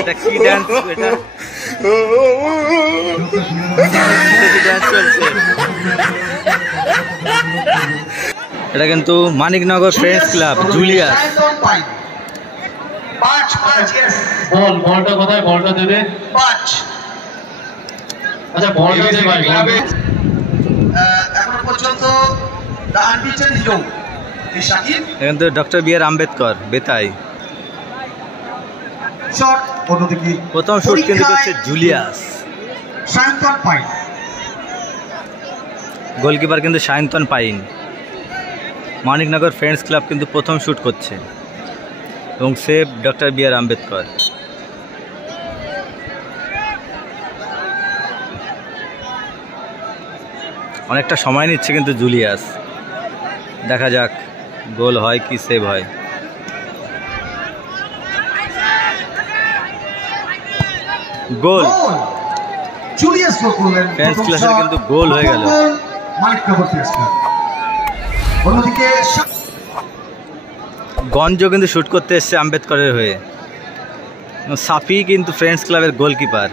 এটা কি ডান্স? এটা কিন্তু মানিকনগর ফ্রেন্ডস ক্লাব জুলিয়াস। বলটা কোথায়? বলটা দেবে। আচ্ছা বলটা দেবে ভাই। এখন পর্যন্ত দ্য আনবিটেন হিরো শাকিব, এখন তো ডক্টর বি আর আম্বেদকর বেতাই। শট অন্যদিকে প্রথম শট কিন্তু করছে জুলিয়াস। সায়ন্তন পাইন, গোলকিপার কিন্তু Sayantan pine. Maniknagar friends club কিন্তু প্রথম শুট করছে এবং সেভ ডক্টর বি আর আম্বেদকর। অনেকটা সময় নিচ্ছে কিন্তু জুলিয়াস, দেখা যাক গোল হয় কি সেভ হয়। গোল জুলিয়াস গোল করলেন। ফ্রেন্ডস ক্লাবের কিন্তু গোল হয়ে গেল। Maniknagar friends club. অন্যদিকে গঞ্জ কিন্তু শুট করতে এসছে আম্বেদকরের হয়ে। সাফি কিন্তু ফ্রেন্ডস ক্লাবের গোলকিপার।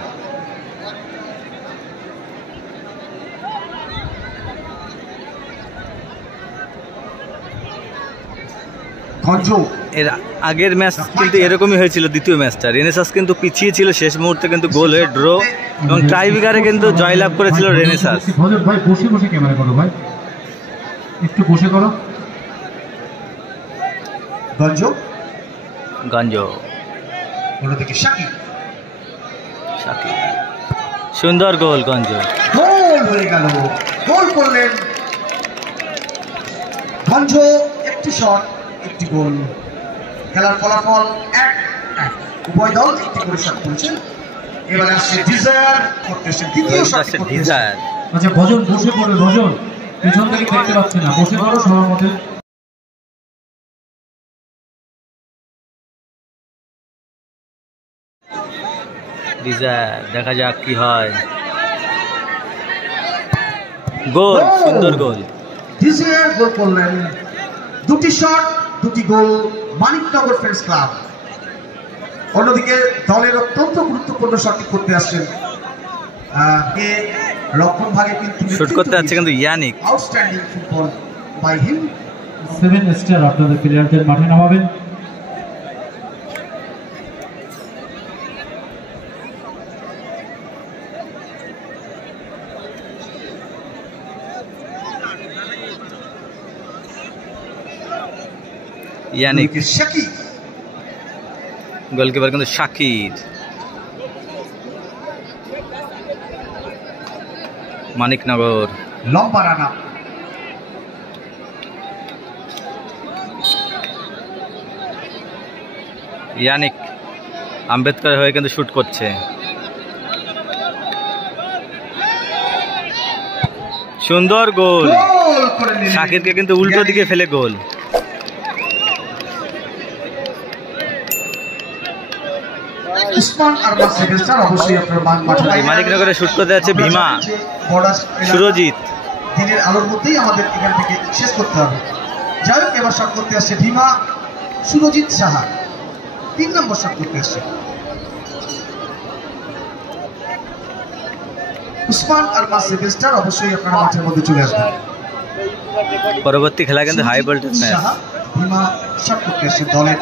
এর আগের ম্যাচ কিন্তু এরকমই হয়েছিল। দ্বিতীয় ম্যাচটা রেনেসাস কিন্তু পিছিয়ে ছিল, শেষ মুহূর্তে কিন্তু গোল হয়ে ড্র এবং টাইব্রেকারে কিন্তু জয়লাভ করেছিল রেনেসাস। ভাই বসে বসে ক্যামেরা করো ভাই, একটু বসে করো। গঞ্জ অন্যদিকে শাকিব, সুন্দর গোল। গঞ্জ গোল হয়ে গেল। গোল করলেন গঞ্জ। একটি শট একটি গোল। খেলার ফলাফল 1-1। উভয় দল একটি করে শট করেছেন। এবারে আসছে ডিজায়ার করতেছে দ্বিতীয় শট। ডিজায়ার। আচ্ছা ভজন বসে পড়ে, ভজন পেছন থেকে দেখতে পাচ্ছে না, বসে পড়ো সবার মধ্যে। ডিজায়ার, দেখা যাক কি হয়। গোল, সুন্দর গোল। ডিজায়ার গোল করলেন। দুটি শট দুটি গোল মানিকনগর ফ্রেন্ডস ক্লাব। অন্যদিকে দলের অত্যন্ত গুরুত্বপূর্ণ শটটি করতে আসছেন রক্ষণ ভাগে কিন্তু শুট করতে যাচ্ছে কিন্তু Yannick. Outstanding football by him. 7 star আপনাদের প্লেয়ারদের মাঠে নামাবেন। ইয়ানিক, শাকিব, গোলকিপার কিন্তু শাকির। মানিকনগর লম্বা রানা, ইয়ানিক আম্বেদকর হয়ে কিন্তু শুট করছে। সুন্দর গোল। শাকিরকে কিন্তু উল্টো দিকে ফেলে গোল। মানিকনগরে শুট করতে যাচ্ছে ভীমা, সুরজিৎ। দিনের আলোর মধ্যেই আমাদের এখান থেকে শেষ করতে হবে। যাই হোক, এবার শট করতে আসছে ভীমা, সুরজিৎ সাহা 3 নম্বর শট করতে আসছে। উসমান আর মাসেভেস্টার অবশ্যই আপনারা মাঠের মধ্যে চলে আসবেন। পরবর্তী খেলা কিন্তু high voltage match. Bhima shot করতে আসছে দলের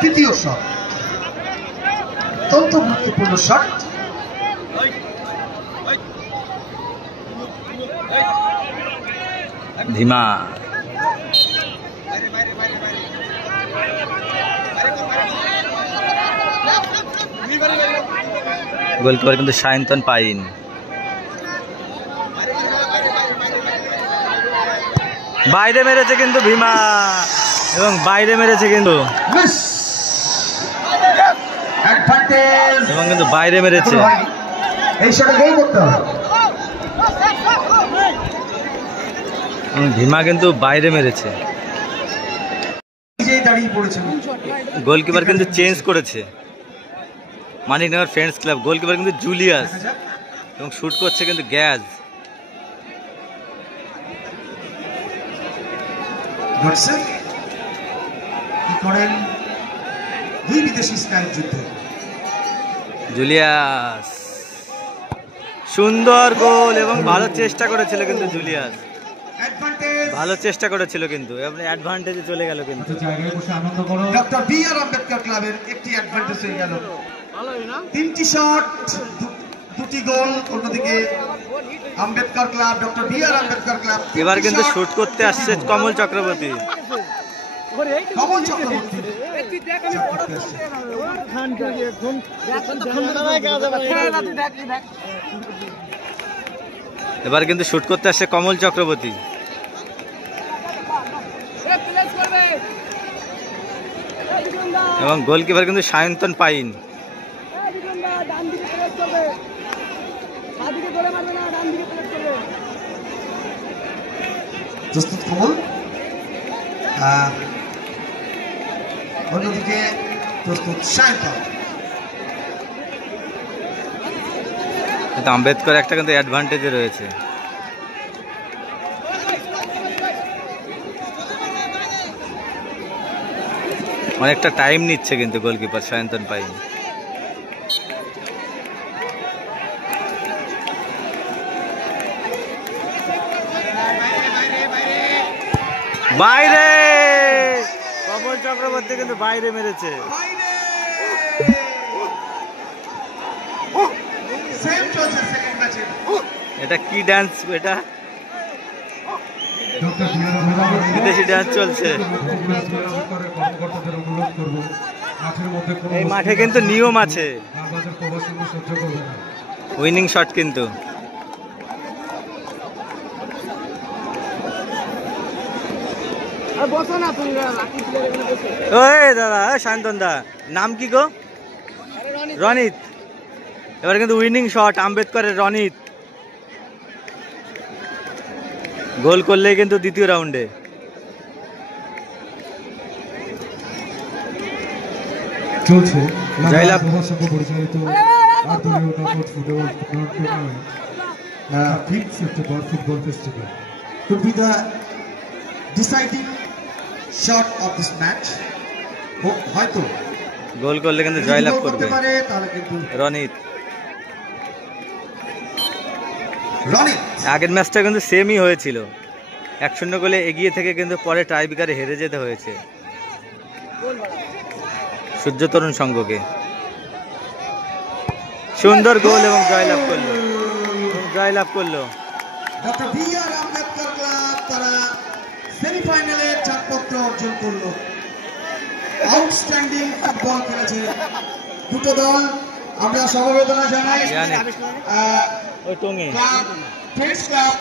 তৃতীয় শট, অত্যন্ত গুরুত্বপূর্ণ শট। ভীমা গোলকিপার কিন্তু সায়ন্তন পাইন। বাইরে মেরেছে কিন্তু ভীমা, এবং বাইরে মেরেছে কিন্তু, এবং কিন্তু বাইরে মেরেছে। এই শটে গোল করতে হবে। ভীমা কিন্তু বাইরে মেরেছে। গোলকিপার কিন্তু চেঞ্জ করেছে মানিকনগর ফ্রেন্ডস ক্লাব। গোলকিপার কিন্তু জুলিয়াস এবং শুট করছে কিন্তু গ্যাজ। কি করেন দুই বিদেশি স্নায়ুর যুদ্ধে। জুলিয়াস সুন্দর গোল এবং ভালো চেষ্টা করেছিল কিন্তু জুলিয়াস অ্যাডভান্টেজ ভালো চেষ্টা করেছিল কিন্তু অ্যাডভান্টেজে চলে গেল কিন্তু। জায়গায় বসে আনন্দ করো। ডক্টর বি আর আম্বেদকর ক্লাবের একটি অ্যাডভান্টেজ হয়ে গেল। 3টি শট 2টি গোল। অন্যদিকে আম্বেদকর ক্লাব ডক্টর বি আর আম্বেদকর ক্লাব এবার কিন্তু শুট করতে আসছে কমল চক্রবর্তী। কমল চক্রবর্তী এবার কিন্তু শুট করতে আসছে কমল চক্রবর্তী। এবং গোলকিপার কিন্তু সায়ন্তন পাইন। প্রস্তুত কমল। অন্যদিকে প্রস্তুত সায়ন্তন। কিন্তু আম্বেদকর একটা কিন্তু অ্যাডভান্টেজে রয়েছে। অনেকটা টাইম নিচ্ছে কিন্তু গোলকিপার সায়ন্তন পাইন। বাইরে কমল চক্রবর্তী কিন্তু বাইরে মেরেছে। এটা কি ডান্স? এটা বিদেশি ডান্স চলছে। এই মাঠে কিন্তু নিয়ম আছে, উইনিং শট কিন্তু। ওই দাদা শান্তন দা নাম কি গো? রনিত। এবার কিন্তু উইনিং শট আম্বেদকরের রনিত গোল করলেই কিন্তু দ্বিতীয় রাউন্ডে। চলছে জয়লাভ পরিচালিত football festival. Could be the deciding shot of this match. হয়তো গোল করলে কিন্তু জয়লাভ করবে পারে, তাহলে কিন্তু রনিত। রনিত আগের ম্যাচটা কিন্তু সেমই হয়েছিল, 1-0 গোলে এগিয়ে থেকে কিন্তু পরে টাইব্রেকারে হেরে যেতে হয়েছে সূর্য তরুণ সংঘকে। সুন্দর গোল এবং জয়লাভ করলো ডক্টর বি আর আম্বেদকর ক্লাব। তারা সেমিফাইনালে ছাড়পত্র অর্জন করলো। আউটস্ট্যান্ডিং ফুটবল খেলেছে দুটো দল। আমরা সমবেদনা জানাই ওই টঙ্গে ক্লাব ফ্রেন্ডস ক্লাব